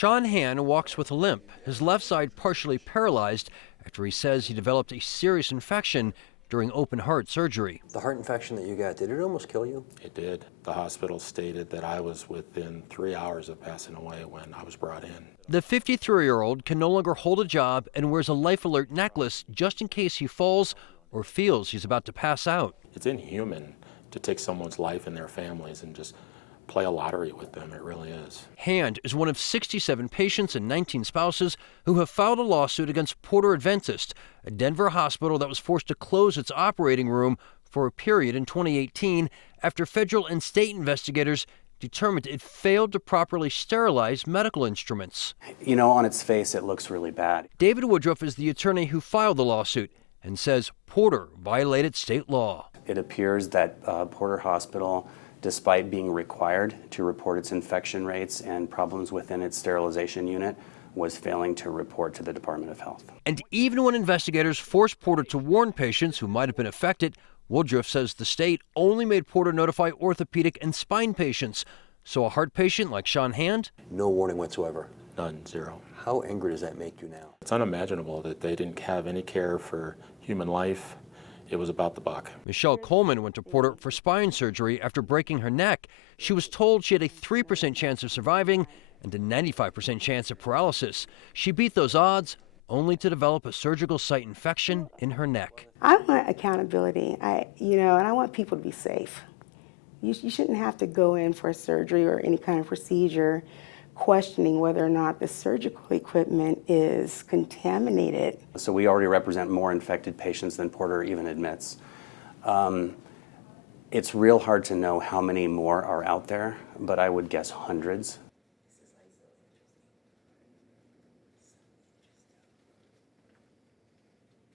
Sean Han walks with a limp, his left side partially paralyzed after he says he developed a serious infection during open heart surgery. The heart infection that you got, did it almost kill you? It did. The hospital stated that I was within 3 hours of passing away when I was brought in. The 53-year-old can no longer hold a job and wears a life alert necklace just in case he falls or feels he's about to pass out. It's inhuman to take someone's life and their families and just play a lottery with them. It really is. Hand is one of 67 patients and 19 spouses who have filed a lawsuit against Porter Adventist, a Denver hospital that was forced to close its operating room for a period in 2018 after federal and state investigators determined it failed to properly sterilize medical instruments. You know, on its face, it looks really bad. David Woodruff is the attorney who filed the lawsuit and says Porter violated state law. It appears that Porter Hospital, despite being required to report its infection rates and problems within its sterilization unit, was failing to report to the Department of Health. And even when investigators forced Porter to warn patients who might have been affected, Woodruff says the state only made Porter notify orthopedic and spine patients. So a heart patient like Sean Hand? No warning whatsoever. None, zero. How angry does that make you now? It's unimaginable that they didn't have any care for human life. It was about the buck. Michelle Coleman went to Porter for spine surgery after breaking her neck. She was told she had a 3% chance of surviving and a 95% chance of paralysis. She beat those odds only to develop a surgical site infection in her neck. I want accountability, and I want people to be safe. You shouldn't have to go in for a surgery or any kind of procedure questioning whether or not the surgical equipment is contaminated. So we already represent more infected patients than Porter even admits. It's real hard to know how many more are out there, but I would guess hundreds.